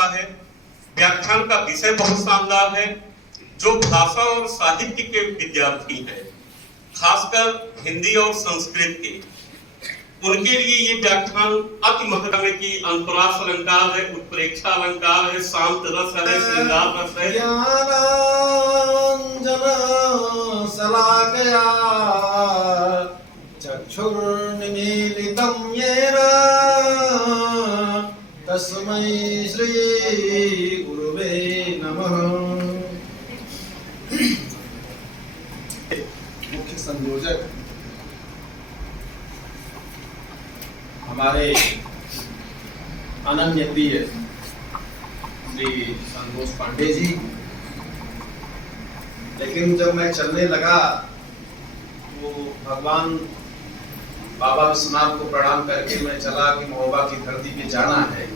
आपका है। व्याख्यान का विषय बहुत शानदार है। जो भाषा और साहित्य के विद्यार्थी हैं, खासकर हिंदी और संस्कृत के, उनके लिए ये व्याख्यान अति महत्व है कि अंतरास अलंकार है, उत्प्रेक्षा अलंकार है, शांत रस है, श्रृंगार रस है। शलाकया चक्षुर्निमीलितं येन तस्मै श्री गुरुवे नमः। मुख्य संयोजक हमारे अनन्य प्रिय श्री संतोष पांडे जी, लेकिन जब मैं चलने लगा तो भगवान बाबा विश्वनाथ को प्रणाम करके मैं चला कि महोबा की धरती पे जाना है।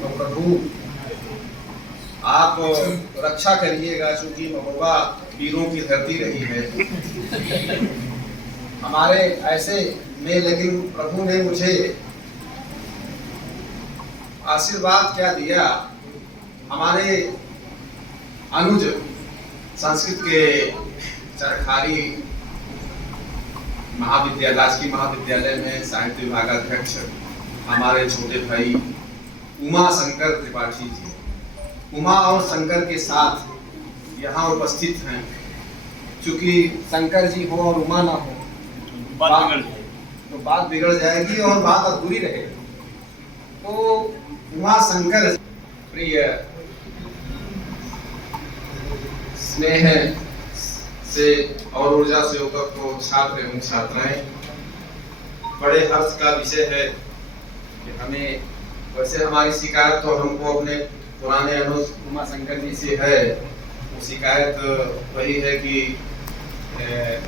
तो प्रभु आप रक्षा करिएगा, क्योंकि महोबा वीरों की धरती रही है हमारे ऐसे में। लेकिन प्रभु ने मुझे आशीर्वाद क्या दिया, हमारे अनुज संस्कृत के चरखारी महाविद्यालय, राजकीय महाविद्यालय में साहित्य विभागाध्यक्ष हमारे छोटे भाई उमा शंकर त्रिपाठी जी, उमा और शंकर के साथ यहाँ उपस्थित हैं। क्योंकि शंकर जी हो और उमा ना हो तो बात बिगड़ जाएगी और बात अधूरी रहेगी। तो उमा शंकर प्रिय स्नेह से और ऊर्जा से होकर तो छात्र एवं छात्राएं, बड़े हर्ष का विषय है कि हमें, वैसे हमारी शिकायत तो हमको अपने पुराने अनुज उमा शंकर जी से है। वो शिकायत वही है कि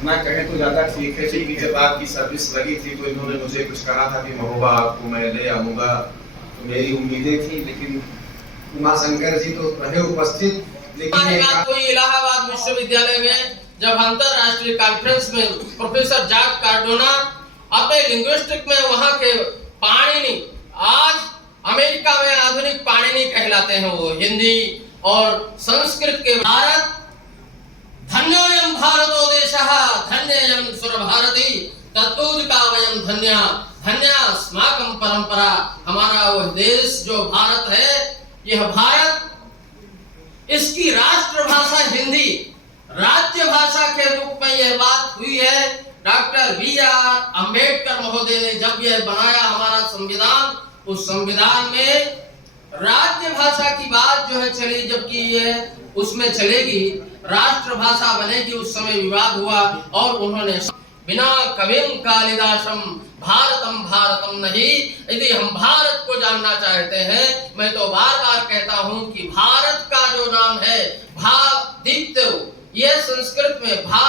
ना कहें तो ज्यादा ठीक है कि जब आपकी सर्विस लगी थी तो इन्होंने मुझे कुछ कहा था कि महोबा आपको मैं ले आऊंगा, तो मेरी उम्मीदें थी। लेकिन उमा शंकर जी तो रहे उपस्थित। लेकिन कोई इलाहाबाद विश्वविद्यालय में जब अंतरराष्ट्रीय कॉन्फ्रेंस में प्रोफेसर जैक कार्डोना अपने लिंग्विस्टिक में वहां के पाणिनि, आज अमेरिका में आधुनिक पाणिनि कहलाते हैं, वो हिंदी और संस्कृत के भारत धन्योयम भारतो देशः धन्ययम सुर भारती तत्तुदका वयम धन्या धन्या अस्माकं परंपरा। हमारा वह देश जो भारत है, यह भारत, इसकी राष्ट्रभाषा हिंदी, राज्य भाषा के रूप में यह बात हुई है। Doctor B R. अंबेडकर महोदय ने जब यह बनाया हमारा संविधान, उस संविधान में राज्य भाषा की बात जो है चली, जबकि यह उसमें चलेगी राष्ट्रभाषा बनेगी। उस समय विवाद हुआ और उन्होंने बिना कविम कालिदासम भारतम भारतम नहीं, यदि हम भारत को जानना चाहते हैं, मैं तो बार बार कहता हूं कि भारत का जो नाम है भा दीप्त, यह संस्कृत में भा